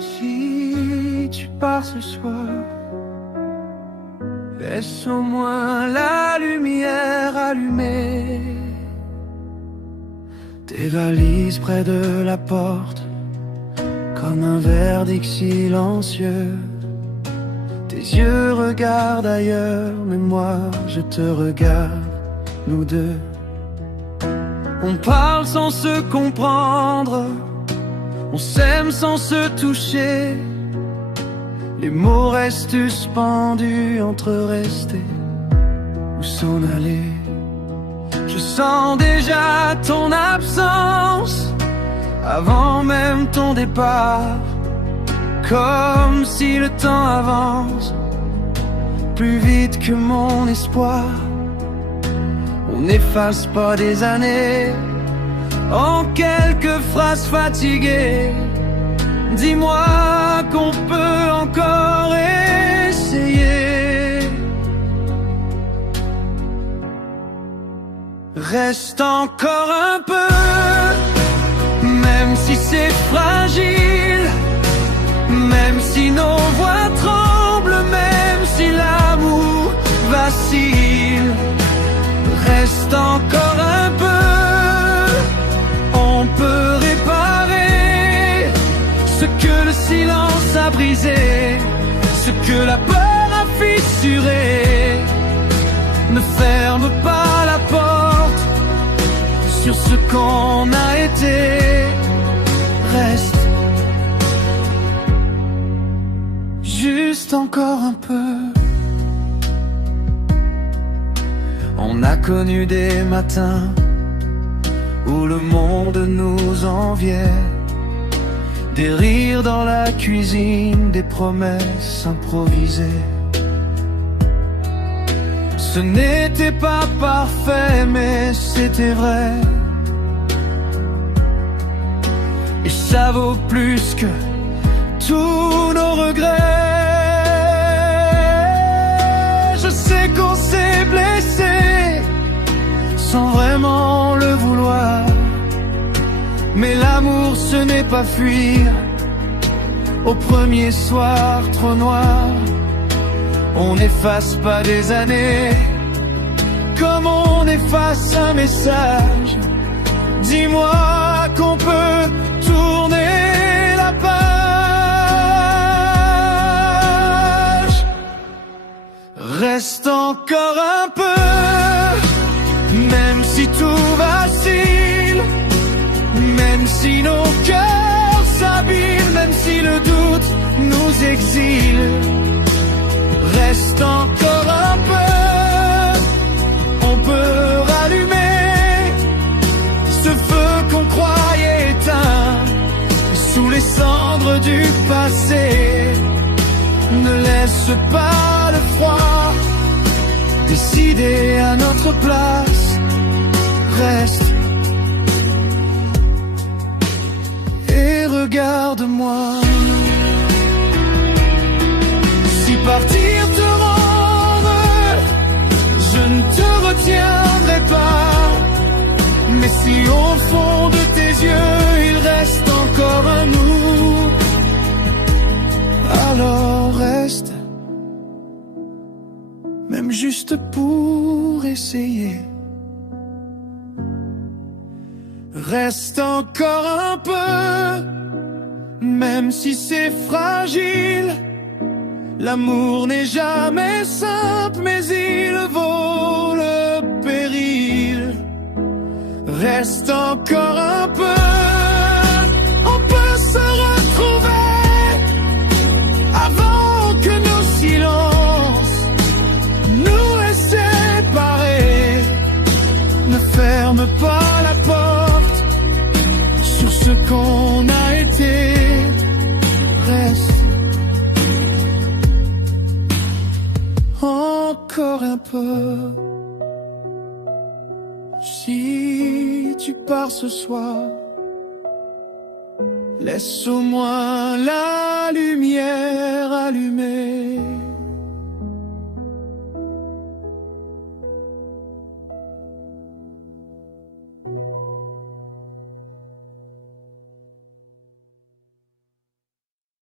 Si tu pars ce soir, laisse au moins la lumière allumée. Tes valises près de la porte, comme un verdict silencieux. Tes yeux regardent ailleurs, mais moi je te regarde, nous deux. On parle sans se comprendre, on s'aime sans se toucher. Les mots restent suspendus entre rester ou s'en aller. Je sens déjà ton absence avant même ton départ, comme si le temps avance plus vite que mon espoir. On n'efface pas des années en quelques phrases fatiguées. Dis-moi qu'on peut encore essayer. Reste encore un peu, même si c'est fragile, même si nos voix tremblent, même si l'amour vacille. Reste encore un peu, on peut réparer ce que le silence a brisé, ce que la peur a fissuré. Ne ferme pas la porte sur ce qu'on a été. Reste juste encore un peu. On a connu des matins où le monde nous enviait, des rires dans la cuisine, des promesses improvisées. Ce n'était pas parfait, mais c'était vrai. Et ça vaut plus que tous nos regrets. Je sais qu'on s'est blessé sans vraiment le vouloir, mais l'amour ce n'est pas fuir au premier soir trop noir. On n'efface pas des années comme on efface un message. Dis-moi qu'on peut tourner la page. Reste encore un peu, même si tout vacille, même si nos cœurs s'abîment, même si le doute nous exile. Reste encore un peu, on peut rallumer ce feu qu'on croyait éteint sous les cendres du passé. Ne laisse pas le froid décider à notre place. Reste et regarde-moi. Si partir te rend heureux, je ne te retiendrai pas. Mais si au fond de tes yeux il reste encore un nous, alors reste, même juste pour essayer. Reste encore un peu, même si c'est fragile. L'amour n'est jamais simple, mais il vaut le péril. Reste encore un peu, on peut se retrouver avant que nos silences nous aient séparés. Ne ferme pas la porte sur ce qu'on a été. Reste encore un peu. Si tu pars ce soir, laisse au moins la lumière allumée.